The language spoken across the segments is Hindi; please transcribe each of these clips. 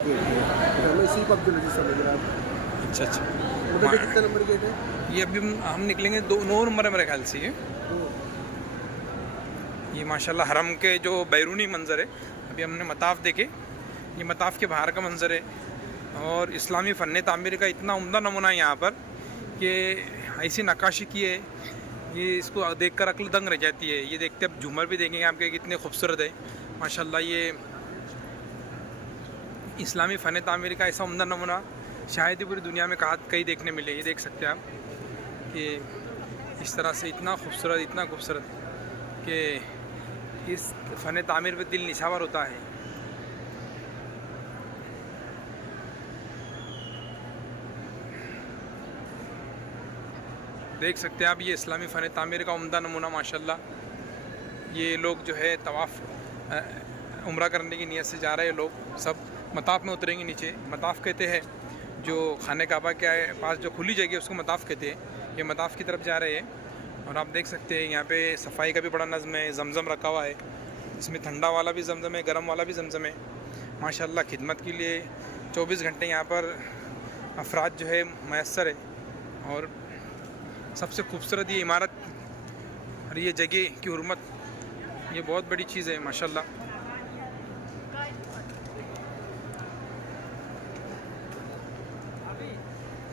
हमें इसी को अब्दुल समझ रहा है। अच्छा अच्छा। मतलब ये कितने नंबर गेट है? ये अभी हम निकलेंगे 9 नंबर है मेरे ख्याल से। ये माशाल्लाह हरम के जो बैरूनी मंज़र है, अभी हमने मताफ़ देखे, ये मताफ़ के बाहर का मंज़र है। और इस्लामी फ़न तामीर का इतना उम्दा नमूना है यहाँ पर कि ऐसी नक्काशी की है, ये इसको देख कर अक्ल दंग रह जाती है। ये देखते अब झूमर भी देखेंगे आपके कितने खूबसूरत है माशाल्लाह। ये इस्लामी फ़न तामीर का ऐसा उम्दा नमूना शायद ही पूरी दुनिया में कहीं देखने मिले। ये देख सकते हैं आप कि इस तरह से इतना खूबसूरत कि इस फ़न तामीर पे दिल निछावर होता है। देख सकते हैं आप ये इस्लामी फ़न तामीर का उम्दा नमूना माशाल्लाह। ये लोग जो है तवाफ़ उम्रा करने की नीयत से जा रहे हैं लोग, सब मताफ़ में उतरेंगे नीचे। मताफ़ कहते हैं जो खाने काबा के पास जो खुली जगह उसको मताफ़ कहते हैं। ये मताफ़ की तरफ जा रहे हैं और आप देख सकते हैं यहाँ पे सफाई का भी बड़ा नज़म है। ज़मज़म रखा हुआ है, इसमें ठंडा वाला भी ज़मज़म है, गर्म वाला भी ज़मज़म है माशाल्लाह। खिदमत के लिए 24 घंटे यहाँ पर अफराद जो है मैसर है। और सबसे खूबसूरत ये इमारत और ये जगह की हुर्मत, ये बहुत बड़ी चीज़ है माशाल्लाह।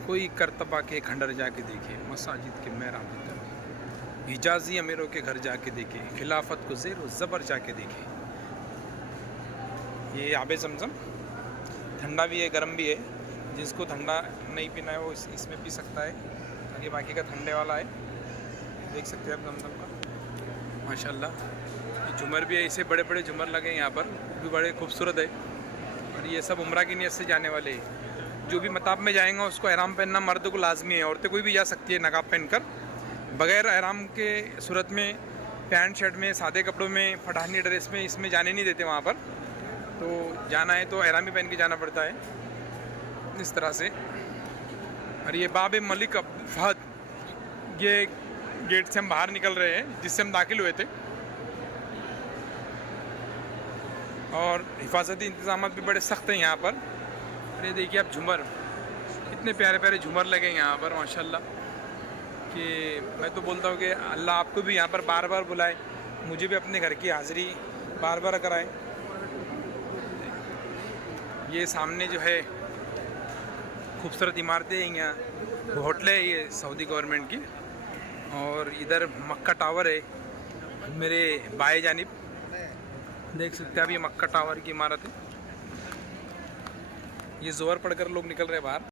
कोई करतबा के खंडर जाके देखे, मसाजिद के महराब में हिजाजी अमीरों के घर जाके देखे, खिलाफत को ज़ेर व ज़बर जाके देखे। ये आबे ज़मज़म ठंडा भी है, गर्म भी है। जिसको ठंडा नहीं पीना है वो इसमें पी सकता है। आगे बाकी का ठंडे वाला है, देख सकते हैं आप ज़मज़म का माशाल्लाह। ये झूमर भी है, इसे बड़े बड़े झूमर लगे हैं यहाँ पर, भी बड़े खूबसूरत है। और ये सब उम्रा की नीयत से जाने वाले हैं। जो भी मताब में जाएंगा उसको एहराम पहनना मर्द को लाजमी है, औरतें कोई भी जा सकती है नकाब पहनकर। बग़ैर एहराम के सूरत में पैंट शर्ट में, सादे कपड़ों में, पठानी ड्रेस में इसमें जाने नहीं देते वहाँ पर। तो जाना है तो एहरामी पहन के जाना पड़ता है इस तरह से। और ये बाब मलिक फहद, ये गेट से हम बाहर निकल रहे हैं जिससे हम दाखिल हुए थे। और हिफाजती इंतज़ाम भी बड़े सख्त हैं यहाँ पर। ये देखिए आप झूमर, इतने प्यारे प्यारे झूमर लगे यहाँ पर माशाल्लाह कि मैं तो बोलता हूँ कि अल्लाह आपको भी यहाँ पर बार बार बुलाए, मुझे भी अपने घर की हाज़िरी बार बार कराए। ये सामने जो है खूबसूरत इमारतें हैं, यहाँ होटल है ये सऊदी गवर्नमेंट की। और इधर मक्का टावर है मेरे बाएं जानिब, देख सकते हैं आप ये मक्का टावर की इमारत है। ये ज़ोहर पढ़कर लोग निकल रहे हैं बाहर।